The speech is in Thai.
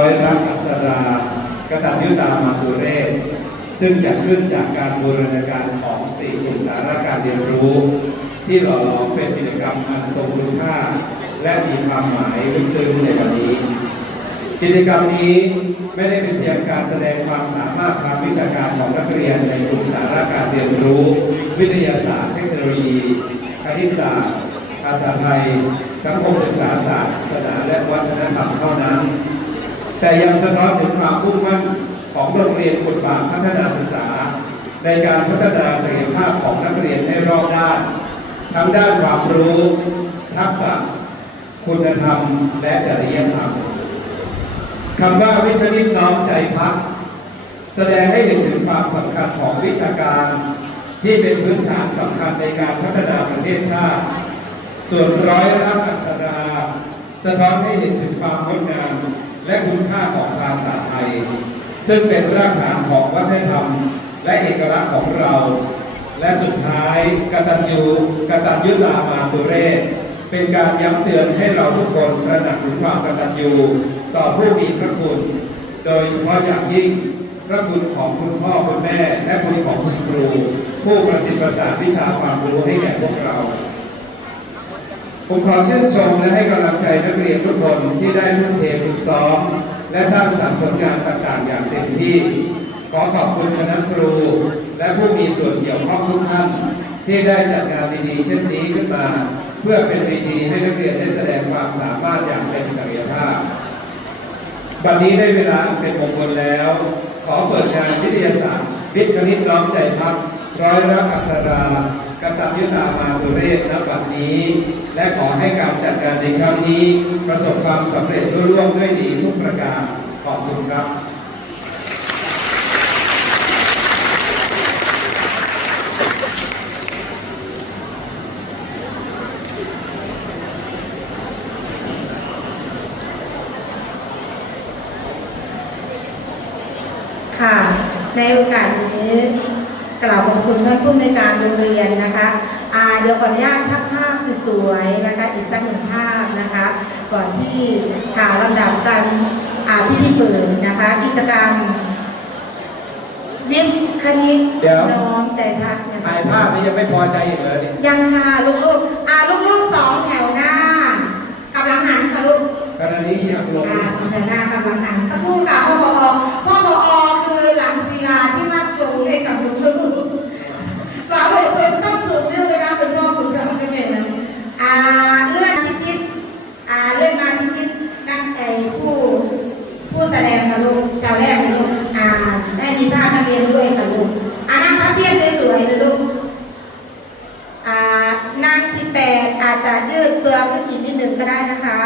ร้อยรักอัสรากตัญญุตามาตุเรศซึ่งจะขึ้นจากการบูรณาการของสี่กลุ่มสาระการเรียนรู้ ที่หล่อหลอมเป็นกิจกรรมอันทรงคุณค่า และมีความหมายลึกซึ้งในวันนี้ กิจกรรมนี้ไม่ได้เป็นเพียงการแสดงความสามารถทางวิชาการของนักเรียนในกลุ่มสาระการเรียนรู้ วิทยาศาสตร์เทคโนโลยีคณิตศาสตร์ภาษาไทยสังคมศึกษาศาสตร์ศาสนาและวัฒนธรรมเท่านั้น แต่ยังสะท้อนถึงความมุ่งมั่นของโรงเรียนกฎบาทพัฒนาศึกษา ในการพัฒนาศักยภาพของนักเรียนให้รอบด้านทั้งด้านความรู้ ทักษะ คุณธรรม และจริยธรรมคำว่าวิทย์นิตน้อมใจพัก แสดงให้เห็นถึงความสำคัญของวิชาการ ที่เป็นพื้นฐานสำคัญในการพัฒนาประเทศชาติ ส่วนร้อยรักอัสดาสะท้อนให้เห็นถึงความงดงาม และคุณค่าของภาษาไทย ซึ่งเป็นรากฐานของวัฒนธรรม และเอกลักษณ์ของเรา และสุดท้ายกตัญญูกตัญญุตามาตุเรศเป็นการย้ำเตือนให้เราทุกคนตระหนักถึงความกตัญญูต่อผู้มีพระคุณ โดยเฉพาะอย่างยิ่งพระคุณของคุณพ่อคุณแม่ และคุณของคุณครู ผู้ประสิทธิ์ประสานวิชาความรู้ให้แก่พวกเรา ผมขอชื่นชมและให้กำลังใจนักเรียนทุกคนที่ได้ทุ่มเทฝึกซ้อมและสร้างสรรค์ผลงานต่างๆ อย่างเต็มที่ ขอขอบคุณคณะครู และผู้มีส่วนเกี่ยวข้องทุกท่าน ที่ได้จัดงานดีๆเช่นนี้ขึ้นมา เพื่อเป็นเวทีให้นักเรียนได้แสดงความสามารถอย่างเต็มศักยภาพวันนี้ได้เวลาเป็นมงคลแล้ว ขอเปิดงานวิทยาศาสตร์วิทย์คณิตน้อมใจพักร้อยรักอัสรา กตัญญุตามาตุเรศณบัดนี้ และขอให้การจัดการในครั้งนี้ ประสบความสำเร็จรุ่ร่วงด้วยดีทุกประการขอบคุณครับค่ะในโอกาสนี้ กล่าวขอบคุณท่านผู้ในวยการโรงเรียนนะคะอ่าเดี๋ยวขออนุญาตชักภาพสวยๆนะคะอีกสักหนึ่งภาพนะคะ ก่อนที่ข่าวลำดับการอ่าพิธีเปิดนะคะ กิจกรรมวิทย์คณิตเดี๋ยว น้อมใจพักนะคะถ่ายภาพนี้ยังไม่พอใจอีกเลยเนี่ยยังค่ะลูกๆอ่าลูกๆสองแถวหน้ากำลังหันค่ะลูกขณะนี้อยากลงอ่าสองแถวหน้ากำลังหันสักครู่ค่ะพ่อพอพ่อพอคือหลังศิลาที่วัดตรงให้กับลูกๆฝากให้ตัวต้องสูงเรื่องเวลาเป็นพ่อคุณเราไม่เป็นนะอ่าเลื่อนชิดๆอ่าเลื่อนมาชิดๆนักไอ้ผู้ ผู้แสดงค่ะลูกแถวแรกค่ะลูกอ่าได้มีภาพนักเรียนด้วยค่ะลูกอ่านั่งพับเพียบสวยๆเลยลูก อ่า นางสิบแปดอาจจะยืดตัวขึ้นอีกนิดหนึ่งก็ได้นะคะ